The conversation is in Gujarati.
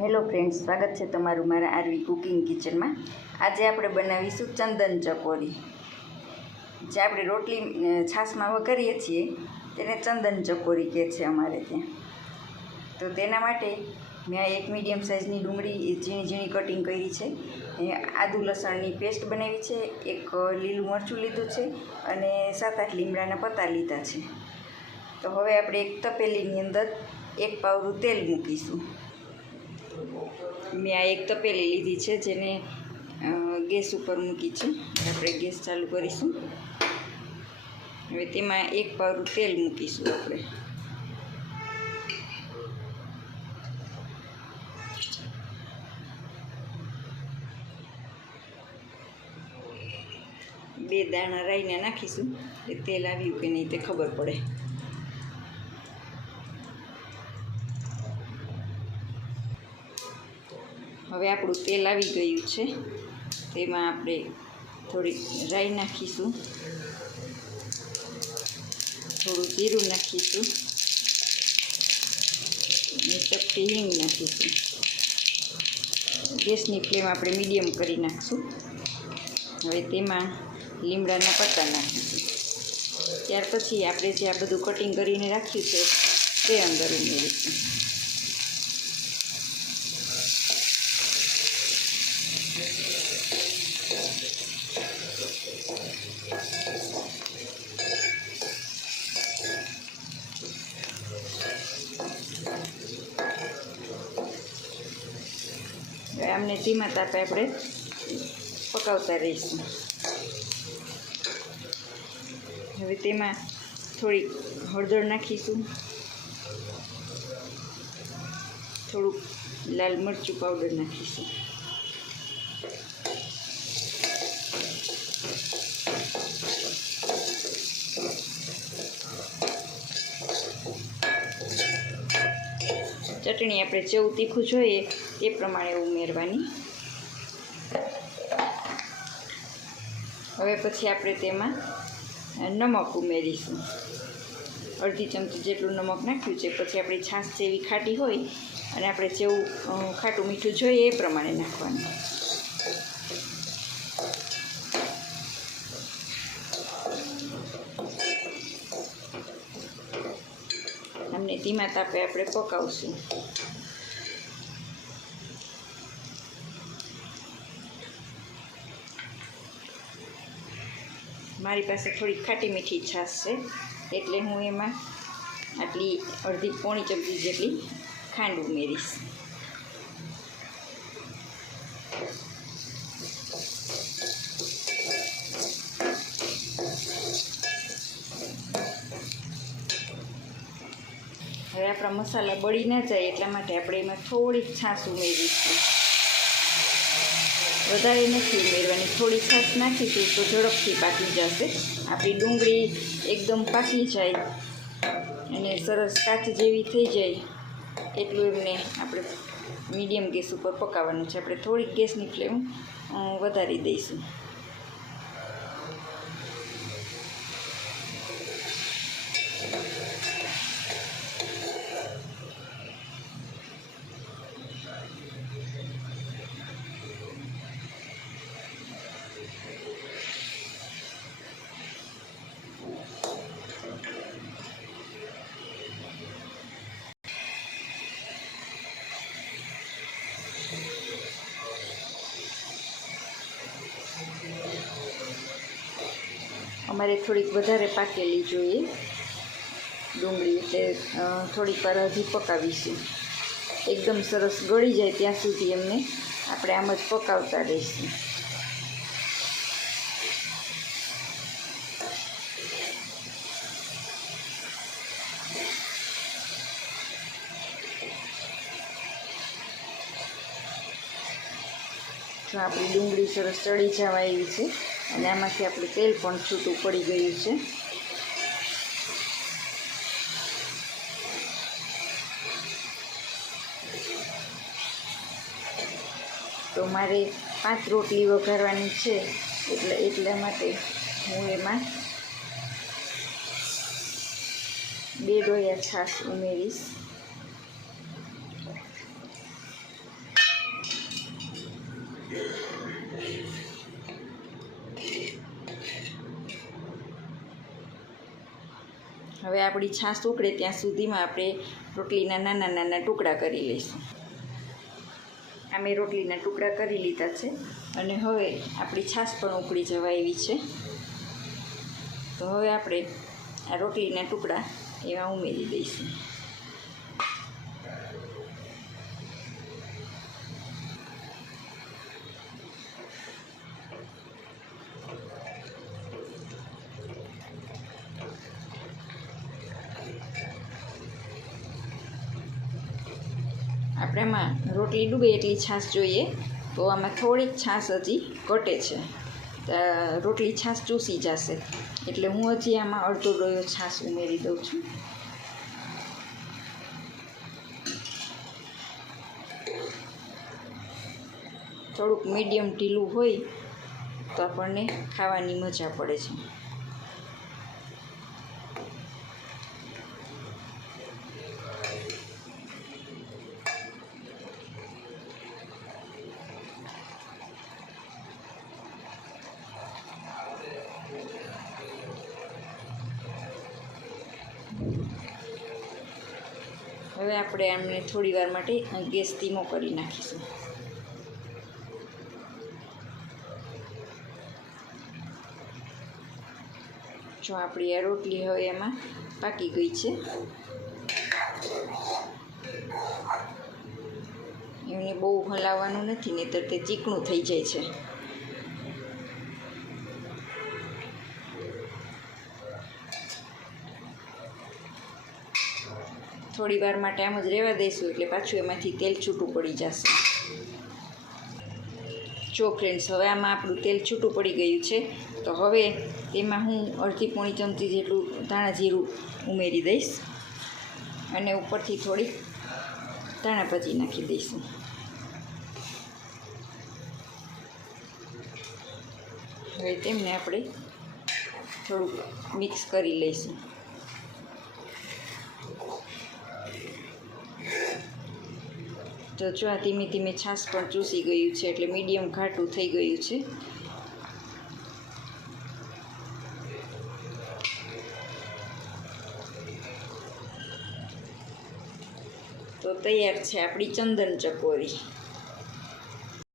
હેલો ફ્રેન્ડ્સ, સ્વાગત છે તમારું મારા આરવી કુકિંગ કિચનમાં। આજે આપણે બનાવીશું ચંદન ચકોરી। જે આપણે રોટલી છાશમાં વઘારીએ છીએ તેને ચંદન ચકોરી કહે છે અમારે ત્યાં। તો તેના માટે મેં એક મીડિયમ સાઇઝની ડુંગળી ઝીણી ઝીણી કટિંગ કરી છે, આદુ લસણની પેસ્ટ બનાવી છે, એક લીલું મરચું લીધું છે અને 7-8 લીમડાના પત્તા લીધા છે। તો હવે આપણે એક તપેલીની અંદર 1 પાવડું તેલ મૂકીશું। મેં આ એક તપેલી લીધી છે જેને ગેસ ઉપર મૂકી છે। આપણે ગેસ ચાલુ કરીશું। હવે તેમાં 1 પાવડું તેલ મૂકીશું આપણે। બે દાણા રાઈને નાખીશું, એ તેલ આવ્યું કે નહીં તે ખબર પડે। હવે આપણું તેલ આવી ગયું છે, તેમાં આપણે થોડી રાઈ નાખીશું, થોડું જીરું નાખીશું અને ચપટી હિંગ નાખીશું। ગેસની ફ્લેમ આપણે મીડિયમ કરી નાખીશું। હવે તેમાં લીમડાના પત્તા નાખીશું। ત્યાર પછી આપણે જે આ બધું કટિંગ કરીને રાખ્યું છે તે અંદર ઉમેરીશું। આમને ધીમા તાપે આપણે પકાવતા રહીશું। હવે તેમાં થોડી હળદર નાખીશું, થોડુંક લાલ મરચું પાવડર નાખીશું, ચટણી આપણે જેવું તીખું જોઈએ તે પ્રમાણે ઉમેરવાની। હવે પછી આપણે તેમાં નમક ઉમેરીશું। અડધી ચમચી જેટલું નમક નાખ્યું છે। પછી આપણી છાશ જેવી ખાટી હોય અને આપણે જેવું ખાટું મીઠું જોઈએ એ પ્રમાણે નાખવાનું। અમને ધીમા તાપે આપણે પકાવશું। મારી પાસે થોડી ખાટી મીઠી છાશ છે એટલે હું એમાં આટલી પોણી ચમચી જેટલી ખાંડ ઉમેરીશ। હવે આપણા મસાલા બળી ના જાય એટલા માટે આપણે એમાં થોડીક છાશ ઉમેરીશું। વધારે નથી ઉમેરવાની, થોડી છાશ નાખીશું તો ઝડપથી પાકી જશે। આપણી ડુંગળી એકદમ પાકી જાય અને સરસ કાચ જેવી થઈ જાય એટલું એમને આપણે મીડિયમ ગેસ ઉપર પકાવવાનું છે। આપણે થોડીક ગેસની ફ્લેમ વધારી દઈશું। અમારે થોડીક વધારે પાકેલી જોઈએ ડુંગળી, એટલે થોડીક વાર હજી પકાવીશું। એકદમ સરસ ગળી જાય ત્યાં સુધી એમને આપણે આમ જ પકાવતા રહીશું। તો આપણી ડુંગળી સરસ ચડી જવા આવી છે અને આમાંથી આપણે તેલ પણ છૂટું પડી ગયું છે। તો મારે 5 રોટલી વઘારવાની છે એટલા માટે હું એમાં 2 ડોયા છાશ ઉમેરીશ। હવે આપણી છાશ ઉકળે ત્યાં સુધીમાં આપણે રોટલીના નાના નાના ટુકડા કરી લઈશું. આ મેં રોટલીના ટુકડા કરી લીધા છે અને હવે આપણી છાશ પણ ઉકળી જવા એવી છે. તો હવે આપણે આ રોટલીના ટુકડા એવા ઉમેરી દઈશું. આપણે આમાં રોટલી ડૂબે એટલી છાશ જોઈએ, તો આમાં થોડીક છાશ હજી ઘટે છે. રોટલી છાશ ચૂસી જશે એટલે હું હજી આમાં અડધો ડોયો છાશ ઉમેરી દઉં છું. થોડુંક મીડિયમ ઢીલું હોય તો આપણને ખાવાની મજા પડે છે. હવે આપણે આમને થોડી વાર માટે ગેસ ધીમો કરી નાખીશું. જો આપણી આ રોટલી હવે એમાં પાકી ગઈ છે. એમને બહુ હલાવવાનું નથી, નહીંતર તે ચીકણું થઈ જાય છે. થોડી વાર માટે આમ જ રહેવા દઈશું એટલે પાછું એમાંથી તેલ છૂટું પડી જશે. જો ફ્રેન્ડ્સ, હવે આમાં આપણું તેલ છૂટું પડી ગયું છે. તો હવે તેમાં હું અડધી પોણી ચમચી જેટલું ધાણા જીરું ઉમેરી દઈશ અને ઉપરથી થોડી ધાણા ભાજી નાખી દઈશું. હવે તેમને આપણે થોડુંક મિક્સ કરી લઈશું. તો જો આ ધીમે ધીમે છાશ પણ ચૂસી ગયું છે એટલે મીડિયમ ઘાટું થઈ ગયું છે. તો તૈયાર છે આપણી ચંદન ચકોરી.